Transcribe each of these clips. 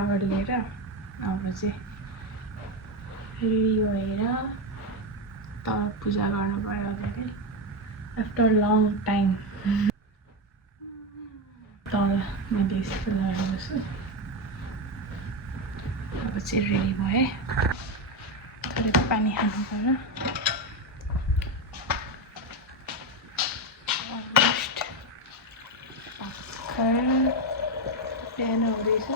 सावर लिएर अब चाहिँ रेडी भएर तल पूजा गर्नु पर्यो धेरै आफ्टर लङ टाइम तल मैले यस्तो लगाएको छु अब चाहिँ रेडी भएँ थोरै पानी खानु पर्यो बिहान हुँदैछ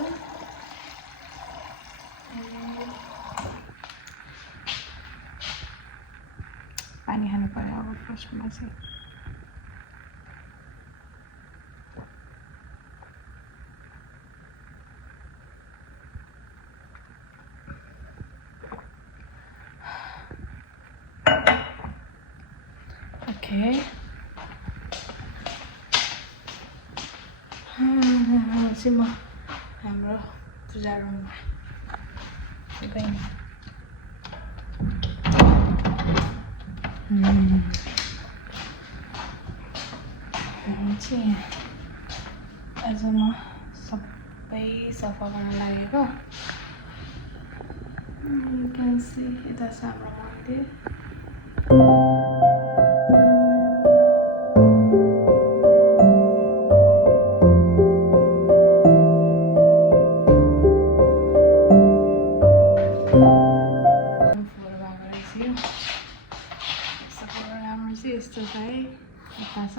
पानी खानु पर्यो अब फर्स्टमा चाहिँ ओके चाहिँ म हाम्रो पूजा रुममा चाहिँ आज म सबै सफा गर्न लागेको यता छ हाम्रो मन्दिर यस्तो छ है यता छ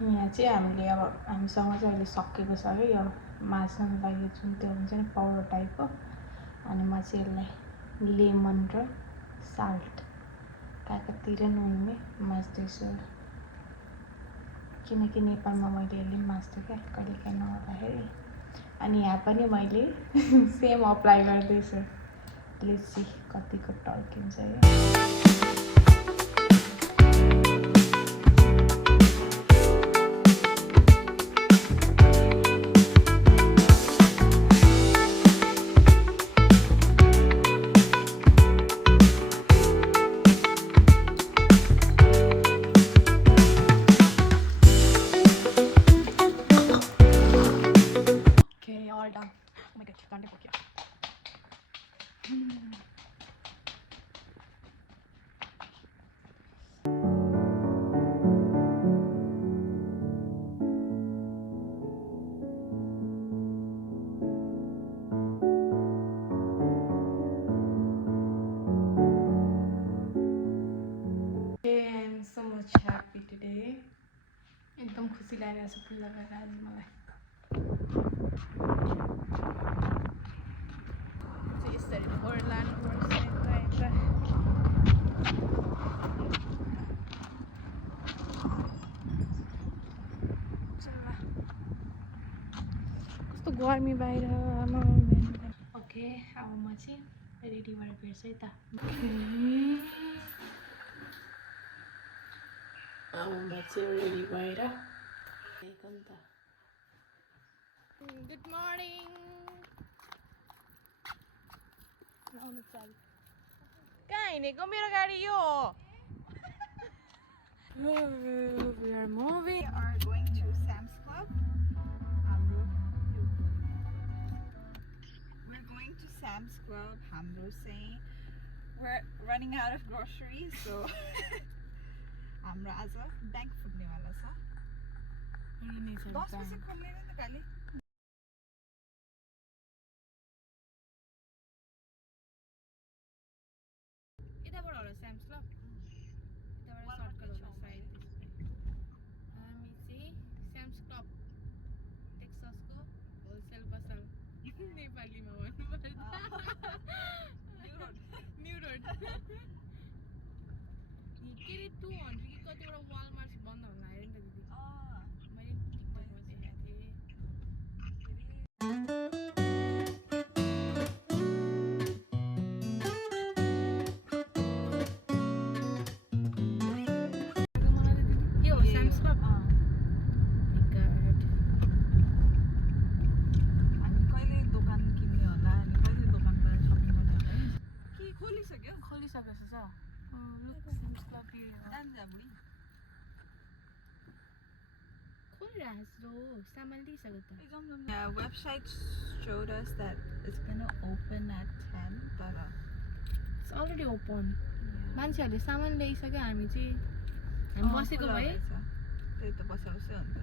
यहाँ चाहिँ हामीले अब हामीसँग चाहिँ अहिले सकेको छ है यो माझ्नको लागि जुन त्यो हुन्छ नि पाउडर टाइपको अनि म चाहिँ यसलाई लेमन र साल्ट काकातिर नुनले माझ्दैछु किनकि नेपालमा मैले यसले माझ्थेँ क्या कहिलेकाहीँ नहुँदाखेरि अनि यहाँ पनि मैले सेम अप्लाई गर्दैछु लेट्स सी कतिको टल्किन्छ यो so much happy today एकदम खुसी लागिरहेछ पूजा गरेर आज मलाई यसरी फोहोर लानुपर्छ कस्तो गर्मी बाहिर ओके अब म चाहिँ रेडी भएर भेट्छु है त अब म चाहिँ रेडी भएर गुड मर्निङ कहाँ हिँडेको मेरो गाडी यो हो We are moving. We are going to Sam's Club. We're going to Sam's Club. Hamro saying we're running out of groceries, so hamro आज बैंक पुग्ने वाला छ 10 बजे खोल्ने नि त काली यताबाट होला Sam's Club यताबाट सर्टकट होला साइड हामी चाहिँ Sam's Club टेक्सासको होलसेल पसल नेपालीमा भन्नु पर्दा न्यू रोड के रे 200 कि कतिवटा वालमार्ट बन्द हुन लाग्यो नि त दिदी मैले टिकटकमा देखेको थिएँ के हो Sam's Club अनि कहिले दोकान किन्ने होला अनि कहिले दोकानबाट शपिङ गर्ने होला के खोलिसकेको छ Sam's Club खोलिरहेको सामान लिइसक्यो त The website showed us that it's gonna open at 10, but it's already open मान्छेहरूले सामान ल्याइसक्यो हामी चाहिँ हामी बसेको भए त्यही त बसेको हुन्छ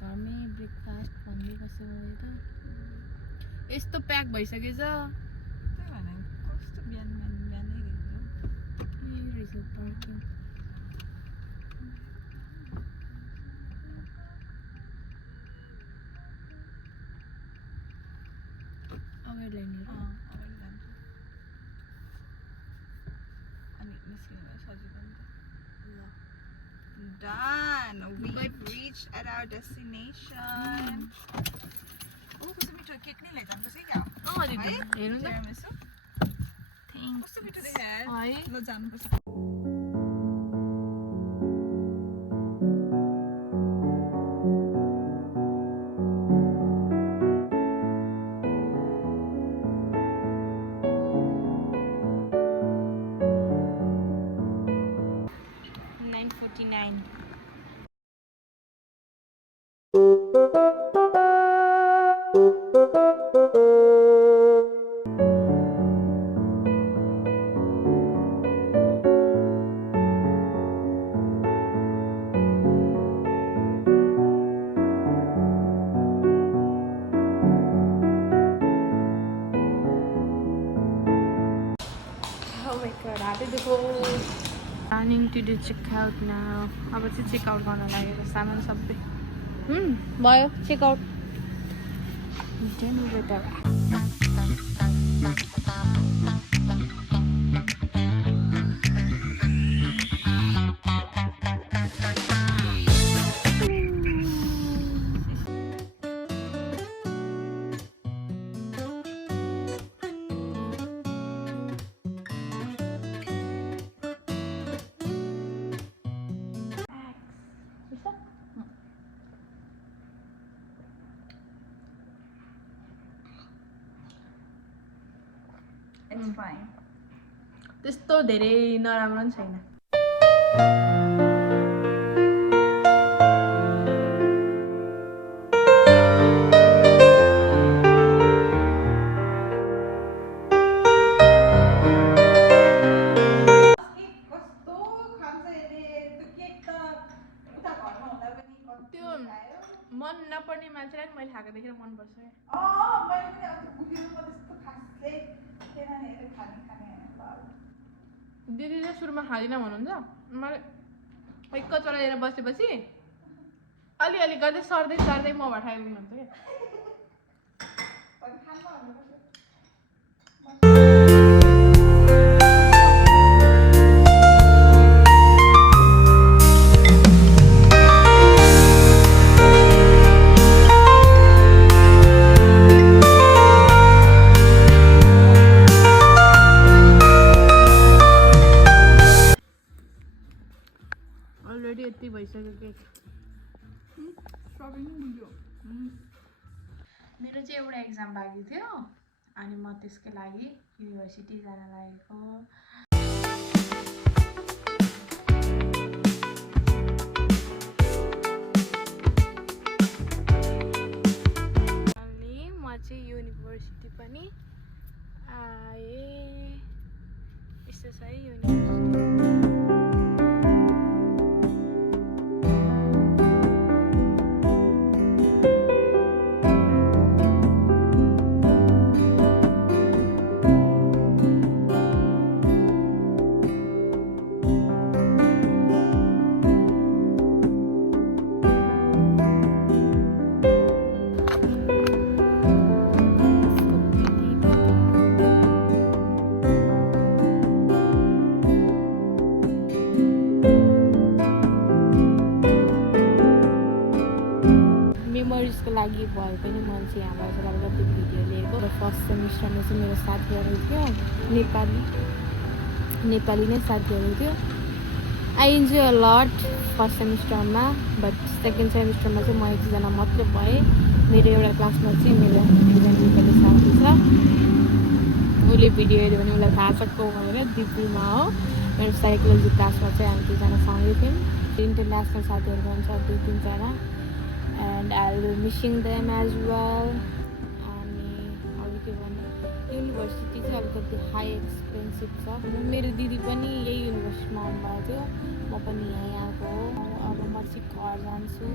घरमै ब्रेकफास्ट भन्दै बसेको भए त यस्तो प्याक भइसकेछ त्यही भने कस्तो बिहानै रहेछ पार्किङ अगाडि ल्याइने अनि निस्किनु सजिलो नि त Done. We've reached at our destination. Oh, कस्तो मिठो केक नि ल्याइजानुपर्छ क्या दिदी हेर्नु त tiramisu कस्तो मिठो देखा है ल जानुपर्छ Planning to do checkout now. अब चाहिँ चेकआउट गर्न लागेको सामान सबै भयो चेकआउट It's fine. त्यस्तो धेरै नराम्रो पनि छैन त्यो मन नपर्ने मान्छेलाई मैले खाएको देखेर मनपर्छ दिदीले सुरुमा खाँदिनँ भन्नुहुन्छ मैले एक कचरा लिएर बसेपछि अलिअलि गर्दै सर्दै सर्दै मबाट खाइदिनुहुन्छ क्या अलरेडी यति भइसक्यो केक मेरो चाहिँ एउटा एक्जाम बाँकी थियो अनि म त्यसकै लागि युनिभर्सिटी जान लागेको अनि म चाहिँ युनिभर्सिटी पनि आएँ यस्तो छ है युनिभर्सिटी मेमोरिजको लागि भए पनि मैले चाहिँ यहाँबाट कति भिडियो लिएको फर्स्ट सेमिस्टरमा चाहिँ मेरो साथीहरू थियो नेपाली नै साथीहरू थियो I enjoy a lot first सेमिस्टरमा बट सेकेन्ड सेमिस्टरमा चाहिँ म एकजना मात्रै भएँ मेरो एउटा क्लासमा चाहिँ मेरो एकजना नेपाली साथी छ उसले भिडियो हेऱ्यो भने उसलाई थाहा छ को भनेर दिपीमा हो मेरो साइकोलोजी क्लासमा चाहिँ हामी दुईजना सँगै थियौँ इन्टरनेसनल साथीहरू पनि छ 2-3 जना and I will missing them as well. अनि अरू के भन्ने युनिभर्सिटी चाहिँ अलिकति हाई एक्सपेन्सिभ छ. मेरो दिदी पनि यही युनिभर्सिटीमा आउनुभएको थियो, म पनि यहीँ आएको हो. अब म चाहिँ घर जान्छु.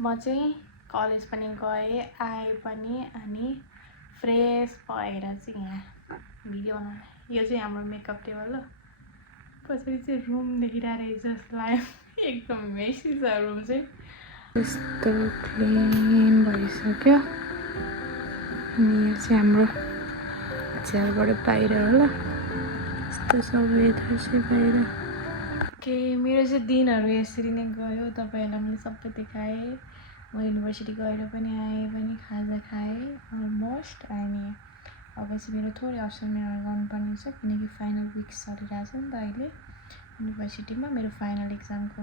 म चाहिँ कलेज पनि गएँ आएँ पनि अनि फ्रेस भएर चाहिँ यहाँ भिडियो बनाउनु. यो चाहिँ हाम्रो मेकअप टेबल हो. कसरी चाहिँ रुम देखिरहेको रहेछ जस्तो लाग्यो. एकदम मेसी छ रुम चाहिँ. यस्तो क्लिन भइसक्यो. अनि यो चाहिँ हाम्रो झ्यालबाट बाहिर होला. यस्तो छ वेदर चाहिँ बाहिर. ओके, मेरो चाहिँ दिनहरू यसरी नै गयो. तपाईँहरूलाई मैले सबै देखाएँ. म युनिभर्सिटी गएर पनि आएँ पनि खाजा खाएँ अलमोस्ट. अनि अब चाहिँ मेरो थोरै असाइनमेन्टहरू गर्नुपर्ने छ किनकि फाइनल विक्स चलिरहेछ नि त अहिले युनिभर्सिटीमा. मेरो फाइनल एक्जामको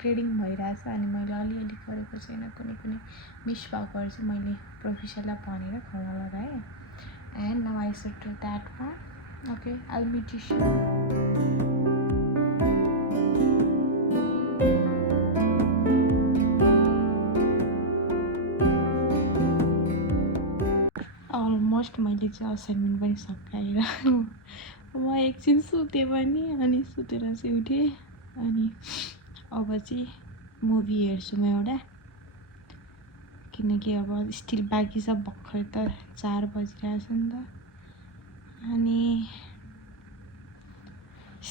ग्रेडिङ भइरहेछ अनि मैले अलिअलि गरेको छैन. कुनै मिस भएकोहरू चाहिँ मैले प्रोफेसरलाई भनेर खडा लगाएँ. And now I should do that one. Okay, I will meet you soon. Almost मैले चाहिँ असाइनमेन्ट पनि सकाएर म एकछिन सुतेँ पनि अनि सुतेर चाहिँ उठेँ. अनि अब चाहिँ मुभी हेर्छु म एउटा किनकि अब स्टिल बाँकी छ. भर्खर त 4 बजिरहेछ नि त. अनि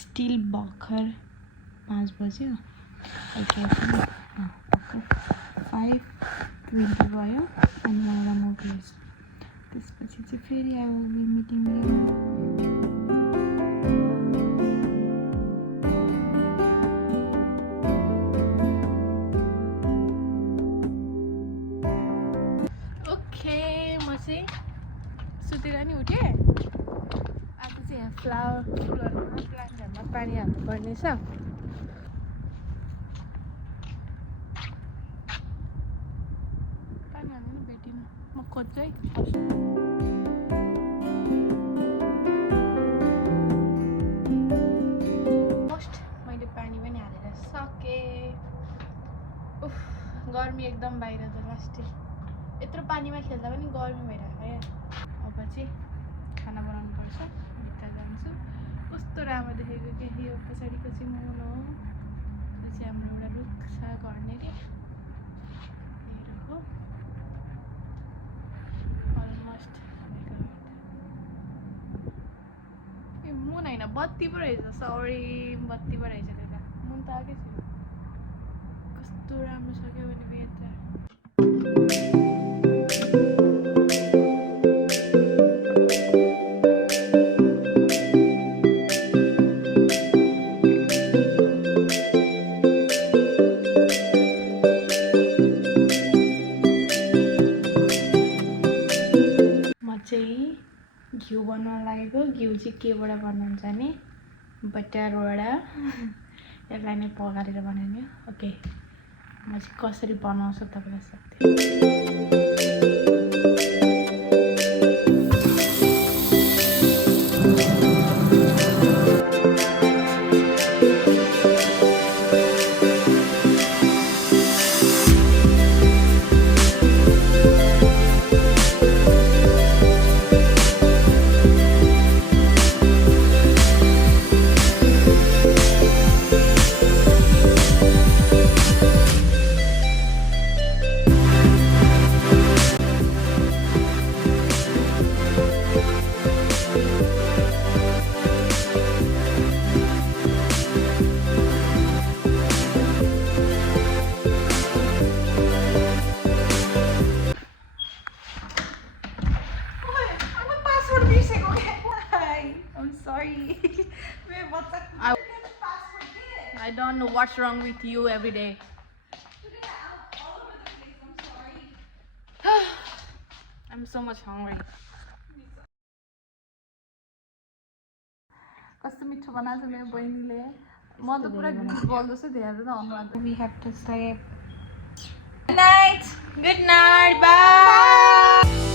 स्टिल भर्खर 5 बज्यो. भर्खर 5:20 भयो अनि म एउटा मुभी हेर्छु. त्यसपछि चाहिँ फेरि I will be meeting you. Okay, म चाहिँ सुतेर नि उठेँ. आज चाहिँ यहाँ फुलहरूमा प्लान्टहरूमा पानी हाल्नुपर्ने छ. पानी हाल्नु भेटिनँ म खोज्छु है. मैले पानी पनि हालेर सकेँ. उफ, गर्मी एकदम बाहिर त लास्ट. यत्रो पानीमा खेल्दा पनि गर्मी भइरहेको क्या. अब चाहिँ खाना बनाउनु पर्छ. भित्र जान्छु. कस्तो राम्रो देखेको क्या. यो पछाडिको चाहिँ मुन हो. यो चाहिँ हाम्रो एउटा रुख छ घर्नेरी. हेरेको अलमोस्ट ए मुन होइन बत्ती पो रहेछ. सरी, बत्ती पो रहेछ. त्यो त मुन त आएकै थियो. कस्तो राम्रो छ क्या भने वेदर. म चाहिँ घिउ बनाउन लागेको. घिउ चाहिँ केबाट बनाउँछ भने बटरबाट. यसलाई नै पगालेर बनाउने. ओके, म चाहिँ कसरी बनाउँछु तपाईँलाई सोध्थेँ. I don't know what's wrong with you every day. I'm so much hungry. कस्तो मिठो बनाएको छ मेरो बहिनीले. म त पुरा गीत बोल्दैछु धेरै त अनुहार. We have to sleep. Good night. Good night. Bye.